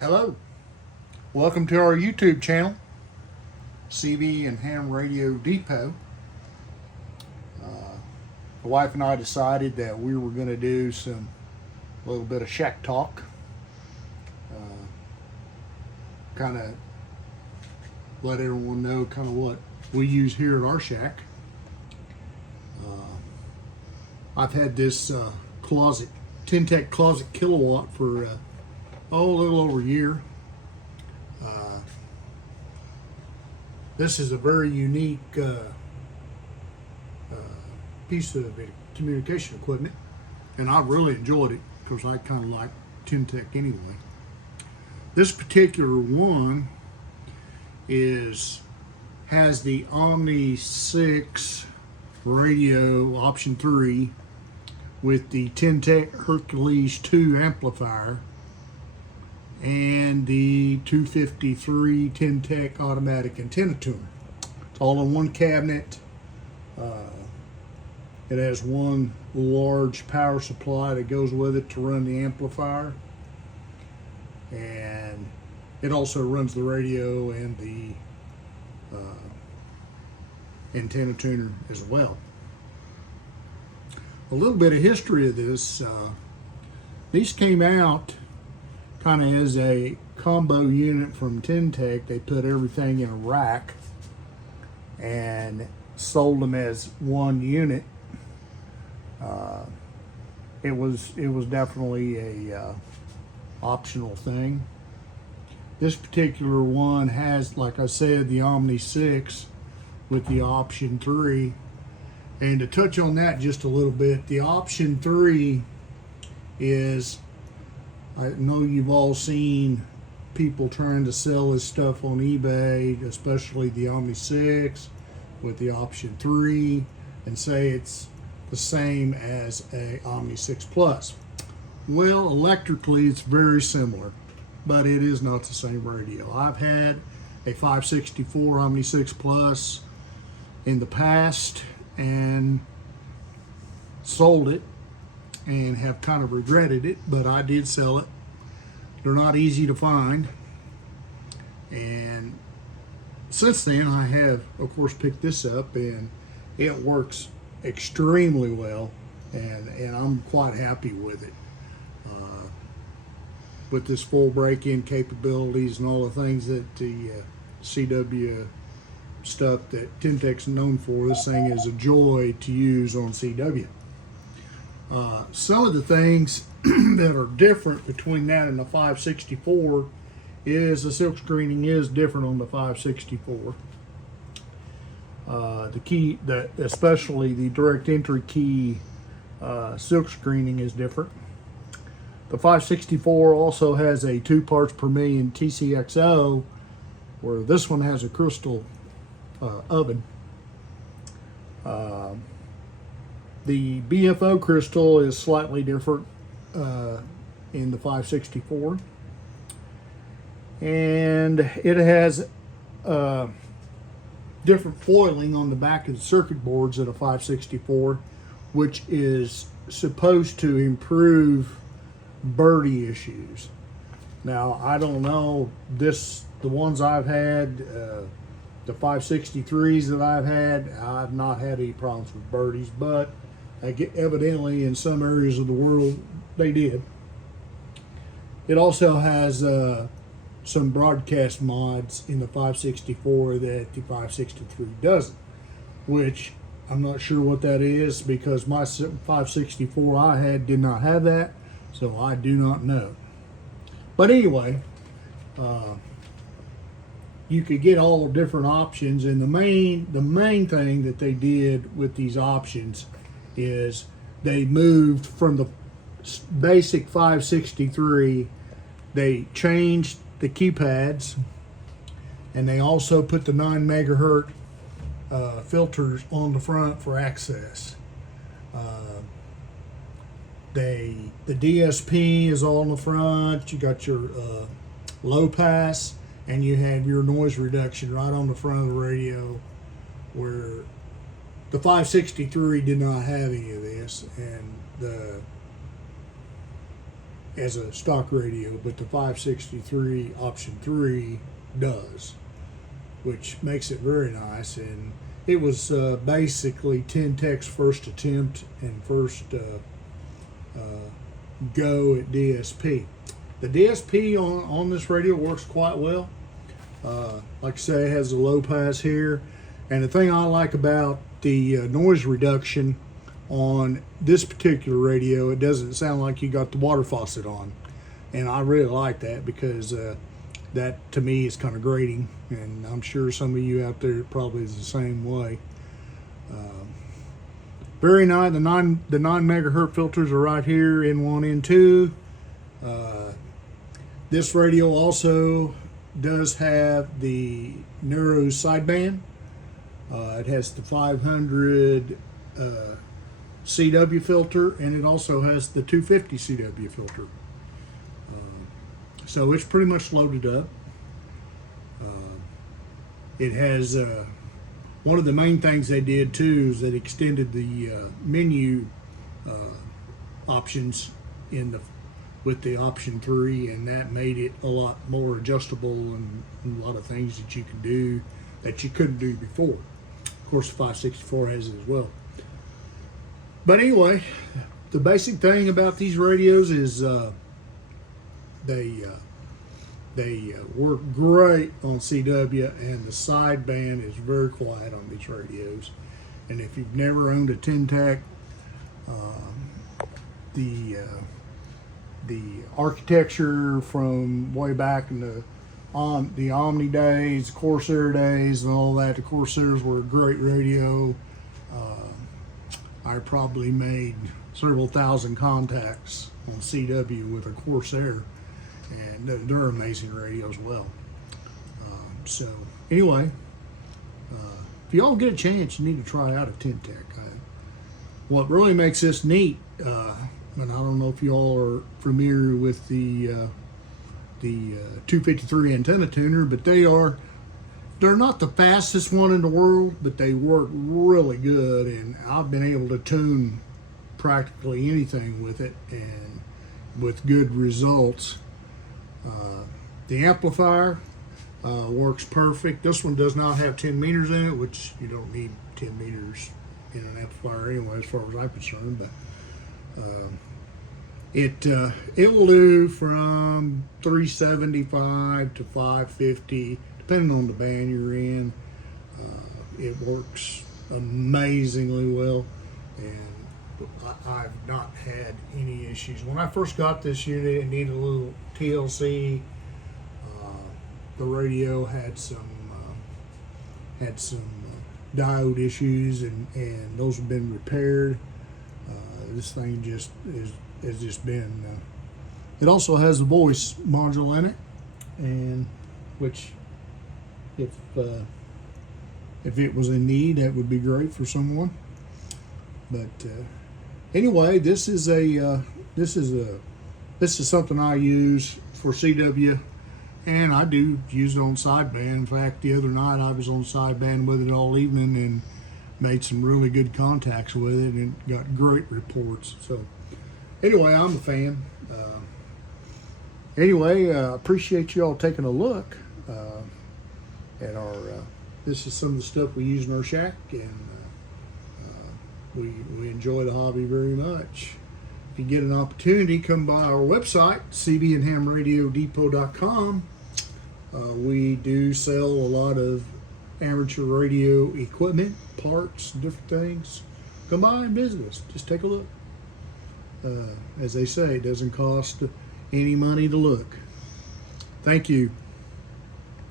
Hello, welcome to our YouTube channel, CV and Ham Radio Depot. The wife and I decided that we were going to do a little bit of shack talk, kind of let everyone know kind of what we use here at our shack. I've had this Ten-Tec Closet Kilowatt for a little over a year. This is a very unique piece of communication equipment, and I really enjoyed it because I kind of like Ten-Tec anyway. This particular one has the Omni 6 radio option 3 with the Ten-Tec Hercules 2 amplifier and the 253 Ten-Tec automatic antenna tuner. It's all in one cabinet. It has one large power supply that goes with it to run the amplifier, and it also runs the radio and the antenna tuner as well. A little bit of history of this. These came out kind of as a combo unit from Ten-Tec. They put everything in a rack and sold them as one unit. It was definitely a optional thing. This particular one has, like I said, the Omni 6 with the option 3. And to touch on that just a little bit, the option 3 is, I know you've all seen people trying to sell this stuff on eBay, especially the Omni 6 with the option 3, and say it's the same as a Omni 6 Plus. Well, electrically it's very similar, but it is not the same radio. I've had a 564 Omni 6 Plus in the past and sold it and have kind of regretted it, but I did sell it. They're not easy to find, and since then I have of course picked this up, and it works extremely well, and I'm quite happy with it. With this full break-in capabilities and all the things that the CW stuff that Ten-Tec's known for, this thing is a joy to use on CW. Some of the things that are different between that and the 564 is the silk screening is different on the 564. The key, especially the direct entry key silk screening, is different. The 564 also has a 2 parts per million TCXO, where this one has a crystal oven. The BFO crystal is slightly different in the 564, and it has different foiling on the back of the circuit boards at a 564, which is supposed to improve birdie issues. Now, I don't know, the ones I've had, the 563s that I've not had any problems with birdies, but evidently in some areas of the world they did. It also has some broadcast mods in the 564 that the 563 doesn't, which I'm not sure what that is, because my 564 I had did not have that, so I do not know. But anyway, you could get all different options, and the main thing that they did with these options is they moved from the basic 563, they changed the keypads, and they also put the 9 megahertz filters on the front for access. The DSP is all in the front. You got your low pass, and you have your noise reduction right on the front of the radio, where the 563 did not have any of this, and as a stock radio, but the 563 option 3 does, which makes it very nice. And it was basically Ten-Tec's first attempt and first go at DSP. The DSP on this radio works quite well. Like I say, it has a low pass here. And the thing I like about the noise reduction on this particular radio, it doesn't sound like you got the water faucet on. And I really like that, because that to me is kind of grating. And I'm sure some of you out there probably is the same way. Very nice. The 9 megahertz filters are right here, N1, N2. This radio also does have the narrow sideband. It has the 500 CW filter, and it also has the 250 CW filter. So it's pretty much loaded up. It has one of the main things they did too is that extended the menu options with the option 3, and that made it a lot more adjustable, and a lot of things that you can do that you couldn't do before. Of course, the 564 has it as well. But anyway, the basic thing about these radios is they work great on CW, and the sideband is very quiet on these radios. And if you've never owned a Ten-Tec, the architecture from way back in the Omni days, Corsair days, and all that. The Corsairs were a great radio. I probably made several thousand contacts on CW with a Corsair, and they're amazing radios as well. So anyway, if y'all get a chance, you need to try out a Ten-Tec. What really makes this neat, and I don't know if y'all are familiar with the 253 antenna tuner, but they're not the fastest one in the world, but they work really good, and I've been able to tune practically anything with it, and with good results. The amplifier works perfect. This one does not have 10 meters in it, which you don't need 10 meters in an amplifier anyway, as far as I'm concerned. But it will do from 375 to 550, depending on the band you're in. It works amazingly well, and I've not had any issues. When I first got this unit, it needed a little TLC. The radio had some diode issues, and those have been repaired. This thing has just been. It also has a voice module in it, and which, if it was in need, that would be great for someone. But anyway, this is something I use for CW, and I do use it on sideband. In fact, the other night I was on sideband with it all evening and made some really good contacts with it and got great reports. So anyway, I'm a fan. Anyway, appreciate you all taking a look at our. This is some of the stuff we use in our shack, and we enjoy the hobby very much. If you get an opportunity, come by our website, cbandhamradiodepot.com. We do sell a lot of amateur radio equipment, parts, different things. Come by and visit us. Just take a look. As they say, it doesn't cost any money to look. Thank you.